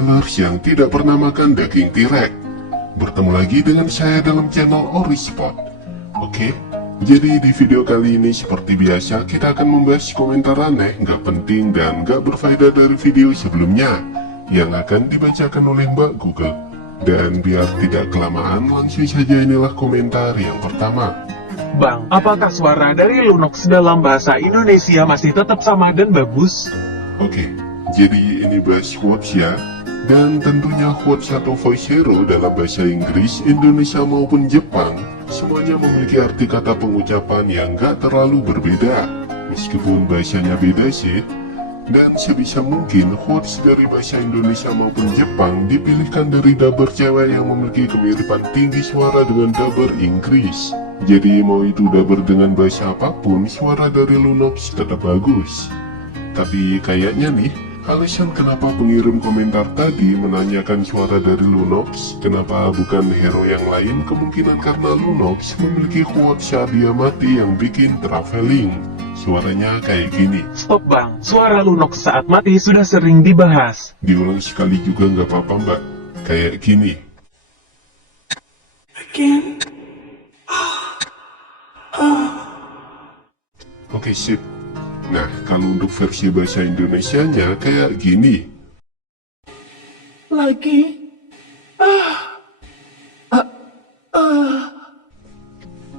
yang tidak pernah makan daging T-Rex. Bertemu lagi dengan saya dalam channel Orispot. Oke, jadi di video kali ini seperti biasa kita akan membahas komentar aneh, nggak penting dan nggak berfaedah dari video sebelumnya yang akan dibacakan oleh Mbak Google. Dan biar tidak kelamaan, langsung saja inilah komentar yang pertama. Bang, apakah suara dari Lunox dalam bahasa Indonesia masih tetap sama dan bagus? Oke, jadi ini bahas quotes ya. Dan tentunya quotes atau voice hero dalam bahasa Inggris, Indonesia maupun Jepang semuanya memiliki arti kata pengucapan yang gak terlalu berbeda. Meskipun bahasanya beda sih. Dan sebisa mungkin quotes dari bahasa Indonesia maupun Jepang dipilihkan dari dubber cewek yang memiliki kemiripan tinggi suara dengan dubber Inggris. Jadi mau itu dubber dengan bahasa apapun, suara dari Lunox tetap bagus. Tapi kayaknya nih, alasan kenapa pengirim komentar tadi menanyakan suara dari Lunox, kenapa bukan hero yang lain, kemungkinan karena Lunox memiliki quotes saat dia mati yang bikin traveling. Suaranya kayak gini. Stop bang, suara Lunox saat mati sudah sering dibahas. Diulang sekali juga nggak apa-apa mbak. Kayak gini. Again. Oke sip. Nah, kalau untuk versi bahasa Indonesianya kayak gini. Lagi.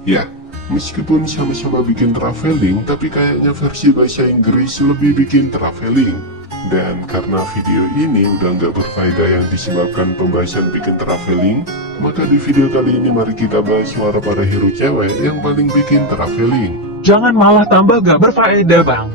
Ya, meskipun sama-sama bikin traveling, tapi kayaknya versi bahasa Inggris lebih bikin traveling. Dan karena video ini udah nggak berfaedah yang disebabkan pembahasan bikin traveling, maka di video kali ini mari kita bahas suara para hero cewek yang paling bikin traveling. Jangan malah tambah gak berfaedah bang.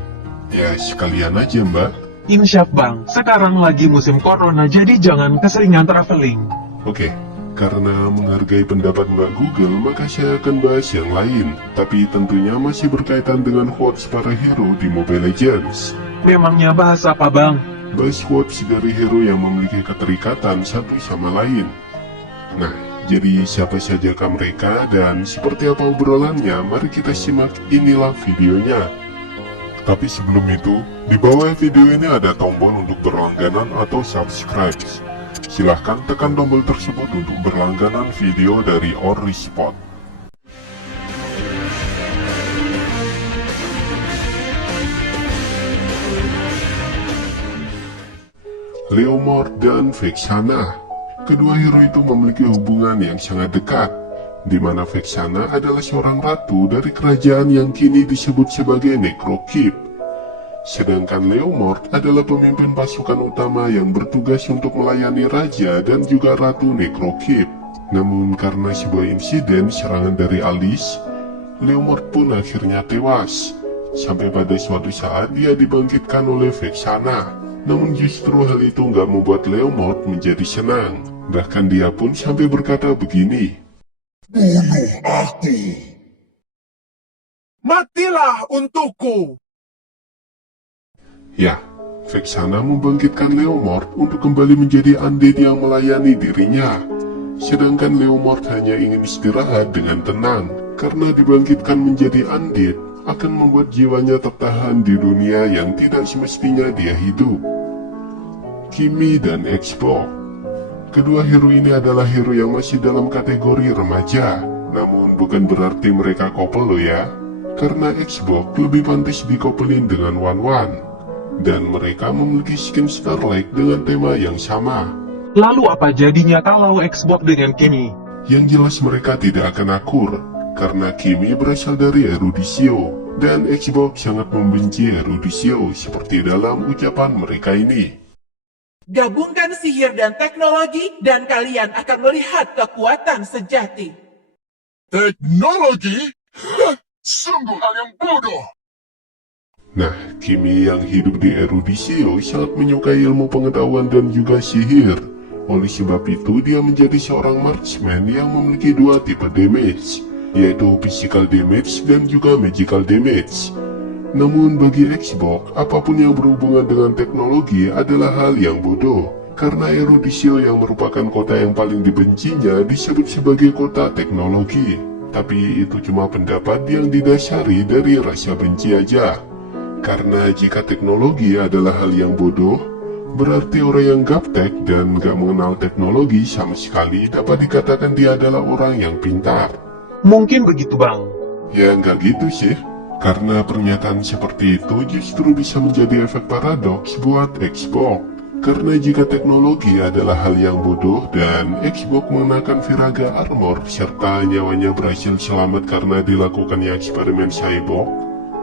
Ya, sekalian aja mbak. Insyaf bang, sekarang lagi musim corona jadi jangan keseringan traveling. Oke, karena menghargai pendapat Mbak Google, maka saya akan bahas yang lain. Tapi tentunya masih berkaitan dengan quotes para hero di Mobile Legends. Memangnya bahas apa bang? Bahas quotes dari hero yang memiliki keterikatan satu sama lain. Nah, jadi siapa sajakah mereka dan seperti apa obrolannya, mari kita simak inilah videonya. Tapi sebelum itu, di bawah video ini ada tombol untuk berlangganan atau subscribe. Silahkan tekan tombol tersebut untuk berlangganan video dari Orispot. Leomord dan Vexana. Kedua hero itu memiliki hubungan yang sangat dekat, di mana Vexana adalah seorang ratu dari kerajaan yang kini disebut sebagai Necrokeep. Sedangkan Leomord adalah pemimpin pasukan utama yang bertugas untuk melayani raja dan juga ratu Necrokeep. Namun karena sebuah insiden serangan dari Alice, Leomord pun akhirnya tewas. Sampai pada suatu saat dia dibangkitkan oleh Vexana. Namun justru hal itu nggak membuat Leomord menjadi senang. Bahkan dia pun sampai berkata begini. Bunuh aku. Matilah untukku. Ya, Vexana membangkitkan Leomord untuk kembali menjadi undead yang melayani dirinya. Sedangkan Leomord hanya ingin istirahat dengan tenang, karena dibangkitkan menjadi undead akan membuat jiwanya tertahan di dunia yang tidak semestinya dia hidup. Kimi dan Xbox. Kedua hero ini adalah hero yang masih dalam kategori remaja, namun bukan berarti mereka couple loh ya. Karena Xbox lebih pantas dikoupelin dengan Wanwan. Dan mereka memiliki skin Starlight dengan tema yang sama. Lalu apa jadinya kalau Xbox dengan Kimi? Yang jelas mereka tidak akan akur, karena Kimi berasal dari Eruditio, dan Xbox sangat membenci Eruditio seperti dalam ucapan mereka ini. Gabungkan sihir dan teknologi dan kalian akan melihat kekuatan sejati. Teknologi? Sungguh hal yang bodoh. Nah, Kimi yang hidup di Eruditio sangat menyukai ilmu pengetahuan dan juga sihir. Oleh sebab itu, dia menjadi seorang marksman yang memiliki dua tipe damage, yaitu physical damage dan juga magical damage. Namun bagi Xbox, apapun yang berhubungan dengan teknologi adalah hal yang bodoh. Karena Eruditio yang merupakan kota yang paling dibencinya disebut sebagai kota teknologi. Tapi itu cuma pendapat yang didasari dari rasa benci aja. Karena jika teknologi adalah hal yang bodoh, Berarti orang yang gaptek dan gak mengenal teknologi sama sekali dapat dikatakan dia adalah orang yang pintar. Mungkin begitu bang. Ya nggak gitu sih, karena pernyataan seperti itu justru bisa menjadi efek paradoks buat Xbox. Karena jika teknologi adalah hal yang bodoh dan Xbox mengenakan Viraga Armor serta nyawanya berhasil selamat karena dilakukannya eksperimen cyborg,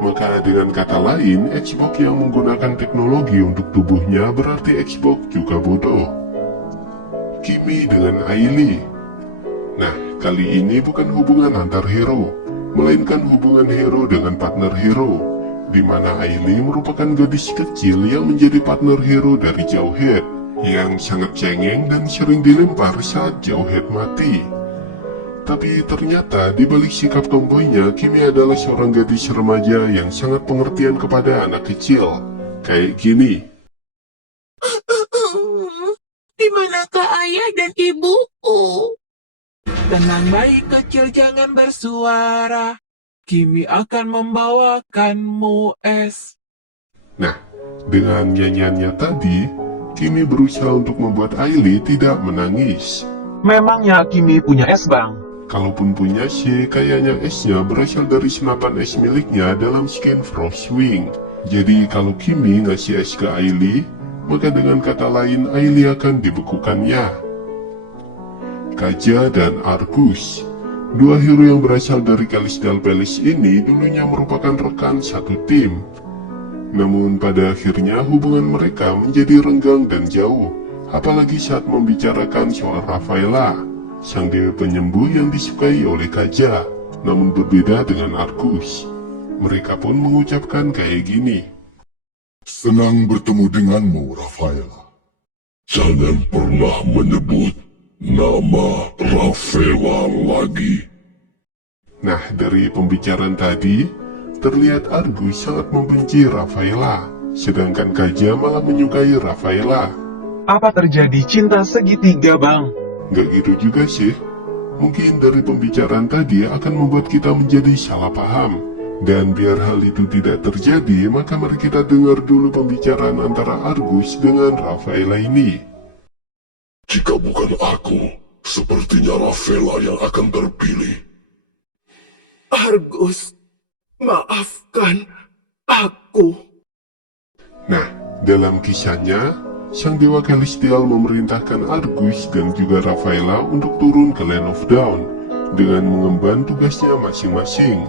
maka dengan kata lain, Xbox yang menggunakan teknologi untuk tubuhnya berarti Xbox juga bodoh. Kimi dengan Ailey. Nah, kali ini bukan hubungan antar hero, melainkan hubungan hero dengan partner hero, di mana Ailey merupakan gadis kecil yang menjadi partner hero dari Jughead, yang sangat cengeng dan sering dilempar saat Jughead mati. Tapi ternyata di balik sikap tomboynya, Kimi adalah seorang gadis remaja yang sangat pengertian kepada anak kecil. Kayak gini. Di manakah ayah dan ibuku? Tenang bayi kecil, jangan bersuara. Kimi akan membawakanmu es. Nah, dengan nyanyiannya tadi, Kimi berusaha untuk membuat Ailey tidak menangis. Memangnya Kimi punya es bang? Kalaupun punya sih, kayaknya esnya berasal dari senapan es miliknya dalam skin Frostwing. Jadi kalau Kimi ngasih es ke Ailey, maka dengan kata lain Ailey akan dibekukannya. Kaja dan Argus, dua hero yang berasal dari Callisdale Palace ini dulunya merupakan rekan satu tim. Namun pada akhirnya hubungan mereka menjadi renggang dan jauh, apalagi saat membicarakan soal Rafaela, sang dewi penyembuh yang disukai oleh Kaja, namun berbeda dengan Argus. Mereka pun mengucapkan kayak gini. Senang bertemu denganmu, Rafaela. Jangan pernah menyebut nama Rafaela lagi. Nah, dari pembicaraan tadi, terlihat Argus sangat membenci Rafaela, sedangkan Kaja malah menyukai Rafaela. Apa terjadi cinta segitiga bang? Nggak gitu juga sih. Mungkin dari pembicaraan tadi akan membuat kita menjadi salah paham. Dan biar hal itu tidak terjadi, maka mari kita dengar dulu pembicaraan antara Argus dengan Rafaela ini. Jika bukan aku, sepertinya Rafaela yang akan terpilih. Argus, maafkan aku. Nah, dalam kisahnya, sang dewa Callistial memerintahkan Argus dan juga Rafaela untuk turun ke Land of Dawn dengan mengemban tugasnya masing-masing.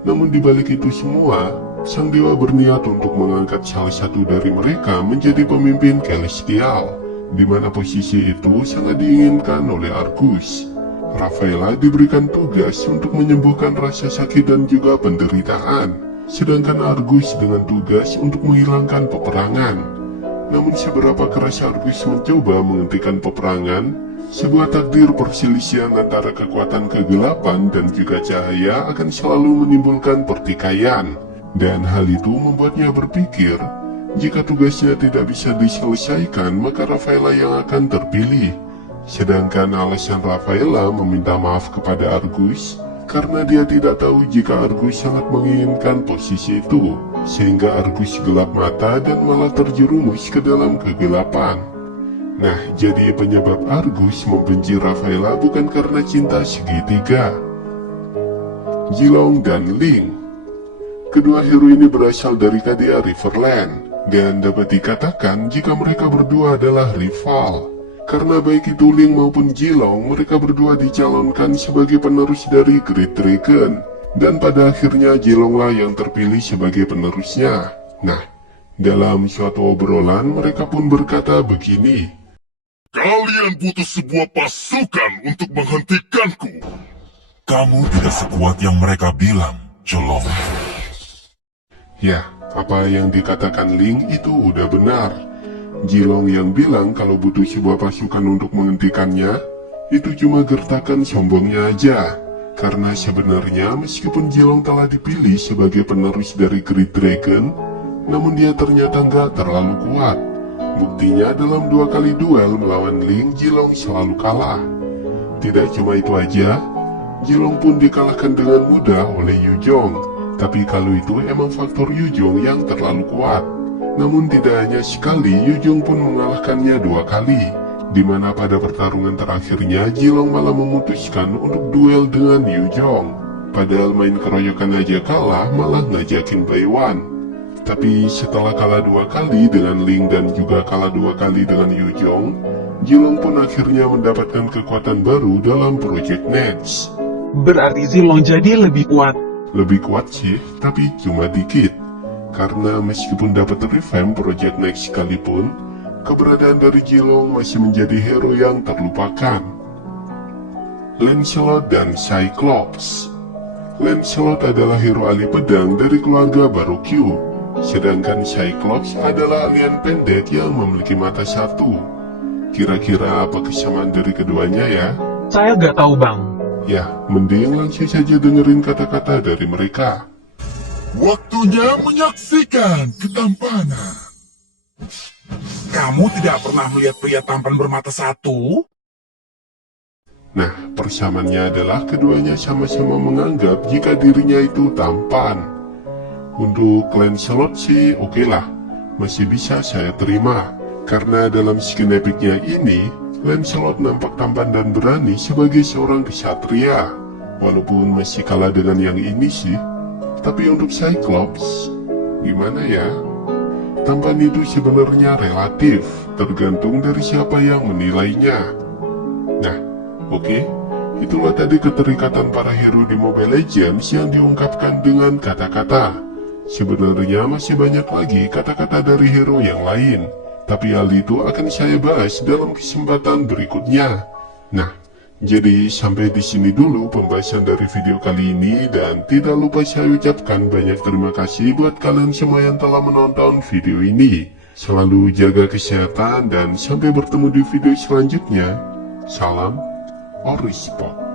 Namun dibalik itu semua, sang dewa berniat untuk mengangkat salah satu dari mereka menjadi pemimpin Callistial, di mana posisi itu sangat diinginkan oleh Argus. Rafaela diberikan tugas untuk menyembuhkan rasa sakit dan juga penderitaan, sedangkan Argus dengan tugas untuk menghilangkan peperangan. Namun seberapa keras Argus mencoba menghentikan peperangan, sebuah takdir perselisihan antara kekuatan kegelapan dan juga cahaya akan selalu menimbulkan pertikaian. Dan hal itu membuatnya berpikir, jika tugasnya tidak bisa diselesaikan, maka Rafaela yang akan terpilih. Sedangkan alasan Rafaela meminta maaf kepada Argus, karena dia tidak tahu jika Argus sangat menginginkan posisi itu, sehingga Argus gelap mata dan malah terjerumus ke dalam kegelapan. Nah, jadi penyebab Argus membenci Rafaela bukan karena cinta segitiga. Jilong dan Ling. Kedua hero ini berasal dari KDA Riverland, dan dapat dikatakan jika mereka berdua adalah rival. Karena baik itu Ling maupun Jilong, mereka berdua dicalonkan sebagai penerus dari Great Dragon. Dan pada akhirnya Jilonglah yang terpilih sebagai penerusnya. Nah, dalam suatu obrolan mereka pun berkata begini. Kalian butuh sebuah pasukan untuk menghentikanku. Kamu tidak sekuat yang mereka bilang, Jilong. Ya, apa yang dikatakan Ling itu udah benar. Jilong yang bilang kalau butuh sebuah pasukan untuk menghentikannya, itu cuma gertakan sombongnya aja. Karena sebenarnya meskipun Jilong telah dipilih sebagai penerus dari Great Dragon, namun dia ternyata nggak terlalu kuat. Buktinya dalam 2 kali duel melawan Ling, Jilong selalu kalah. Tidak cuma itu aja, Jilong pun dikalahkan dengan mudah oleh Yu Jong. Tapi kalau itu emang faktor Yu Jong yang terlalu kuat. Namun tidak hanya sekali, Yujong pun mengalahkannya 2 kali, di mana pada pertarungan terakhirnya Jilong malah memutuskan untuk duel dengan Yujong. Padahal main keroyokan aja kalah, malah ngajakin Baiwan. Tapi setelah kalah 2 kali dengan Ling dan juga kalah 2 kali dengan Yujong, Jilong pun akhirnya mendapatkan kekuatan baru dalam Project Next. Berarti Zilong jadi lebih kuat. Lebih kuat sih, tapi cuma dikit. Karena meskipun dapat revamp Project Next sekalipun, keberadaan dari Jilong masih menjadi hero yang terlupakan. Lancelot dan Cyclops. Lancelot adalah hero ahli pedang dari keluarga Baruq, sedangkan Cyclops adalah alien pendek yang memiliki mata 1. Kira-kira apa kesamaan dari keduanya ya? Saya gak tahu bang. Ya, mending langsung saja dengerin kata-kata dari mereka. Waktunya menyaksikan ketampanan. Kamu tidak pernah melihat pria tampan bermata 1? Nah, persamaannya adalah keduanya sama-sama menganggap jika dirinya itu tampan. Untuk Lancelot sih oke lah, masih bisa saya terima. Karena dalam skin epicnya ini, Lancelot nampak tampan dan berani sebagai seorang kesatria. Walaupun masih kalah dengan yang ini sih. Tapi untuk Cyclops, gimana ya? Tampan itu sebenarnya relatif, tergantung dari siapa yang menilainya. Nah, oke, itulah tadi keterikatan para hero di Mobile Legends yang diungkapkan dengan kata-kata. Sebenarnya masih banyak lagi kata-kata dari hero yang lain, tapi hal itu akan saya bahas dalam kesempatan berikutnya. Nah, jadi sampai di sini dulu pembahasan dari video kali ini, dan tidak lupa saya ucapkan banyak terima kasih buat kalian semua yang telah menonton video ini. Selalu jaga kesehatan dan sampai bertemu di video selanjutnya. Salam Orispot.